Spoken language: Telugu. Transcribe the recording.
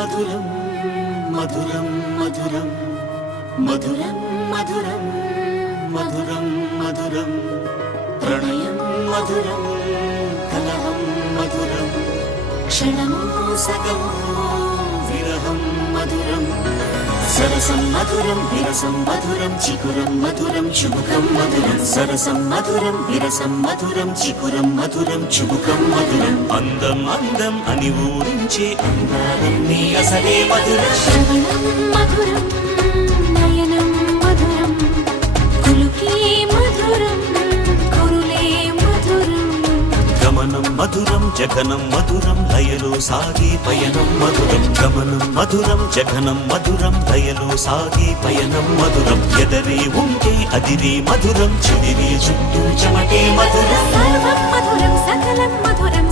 మధురం మధురం మధురం మధురం మధురం మధురం మధురం ప్రణయం మధురం కలహం మధురం క్షణము సగము విరహం మధురం సరసం మధురం విరసం మధురం చికురం మధురం చుబుకం మధురం సరసం మధురం విరసం మధురం చికురం మధురం చుబుకం మధురం అందం అందం అని ఊరించే అందాలన్నీ అసలే మధురం శ్రవణం మధురం నయనం మధురం కులుకే మధురం కురులే మధురం గమనం మధురం జగనం మధురం లయలో సాగే పయనం మధురం గమనం మధురం జగనం మధురం లయలో సాగే పయనం మధురం ఎదరే ఉంటే అదిరే మధురం చెదిరే చుట్టూ చెమటే మధురం సర్వం మధురం సకలం మధురం